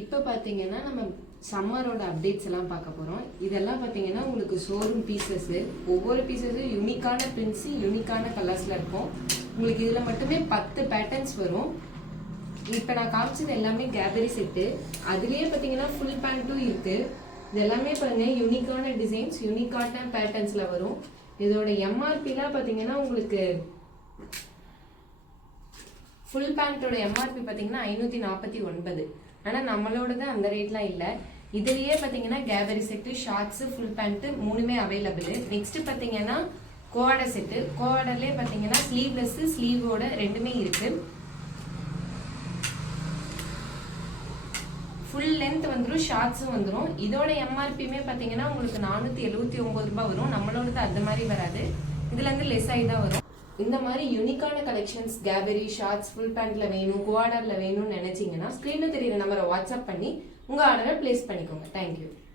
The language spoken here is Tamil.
இப்போ பார்த்தீங்கன்னா நம்ம சம்மரோட அப்டேட்ஸ் எல்லாம் பார்க்க போகிறோம். இதெல்லாம் பார்த்தீங்கன்னா உங்களுக்கு ஷோரூம் பீசஸ்ஸு. ஒவ்வொரு பீசஸும் யூனிக்கான பிரிண்ட்ஸு, யூனிக்கான கலர்ஸில் இருக்கும். உங்களுக்கு இதில் மட்டுமே 10 பேட்டர்ன்ஸ் வரும். இப்போ நான் காமிச்சது எல்லாமே கேதரி செட்டு. அதுலேயே பார்த்தீங்கன்னா ஃபுல் பேண்ட்டும் இருக்குது. இது எல்லாமே பாருங்க யூனிக்கான டிசைன்ஸ், யூனிக்கான பேட்டர்ன்ஸில் வரும். இதோட எம்ஆர்பிலாம் பார்த்தீங்கன்னா உங்களுக்கு ஃபுல் பேண்ட்டோட எம்ஆர்பி பார்த்தீங்கன்னா 549. ஆனால் நம்மளோடது அந்த ரேட்லாம் இல்லை. இதுலேயே பார்த்தீங்கன்னா கேதரி செட்டு, ஷார்ட்ஸு, ஃபுல் பேண்ட்டு மூணுமே அவைலபிள். நெக்ஸ்ட் பார்த்தீங்கன்னா கோஆர்டர் செட்டு. கோஆர்டர்லேயே பார்த்தீங்கன்னா ஸ்லீவ்லெஸ்ஸு, ஸ்லீவோட ரெண்டுமே இருக்குது. ஃபுல் லென்த் வந்துடும், ஷார்ட்ஸும் வந்துடும். இதோட எம்ஆர்பியுமே பார்த்தீங்கன்னா உங்களுக்கு 479 ரூபாய் வரும். நம்மளோடது அந்த மாதிரி வராது, இதுலேருந்து லெஸ் ஆகி தான் வரும். இந்த மாதிரி யூனிக்கான கலெக்ஷன்ஸ் கேபரி, ஷார்ட்ஸ், ஃபுல் பேண்ட்ல வேணும், குவார்டர்ல வேணும்னு நினைச்சீங்கன்னா ஸ்க்ரீனில் தெரியுற நம்பரை வாட்ஸ்அப் பண்ணி உங்கள் ஆர்டரை பிளேஸ் பண்ணிக்கோங்க. தேங்க்யூ.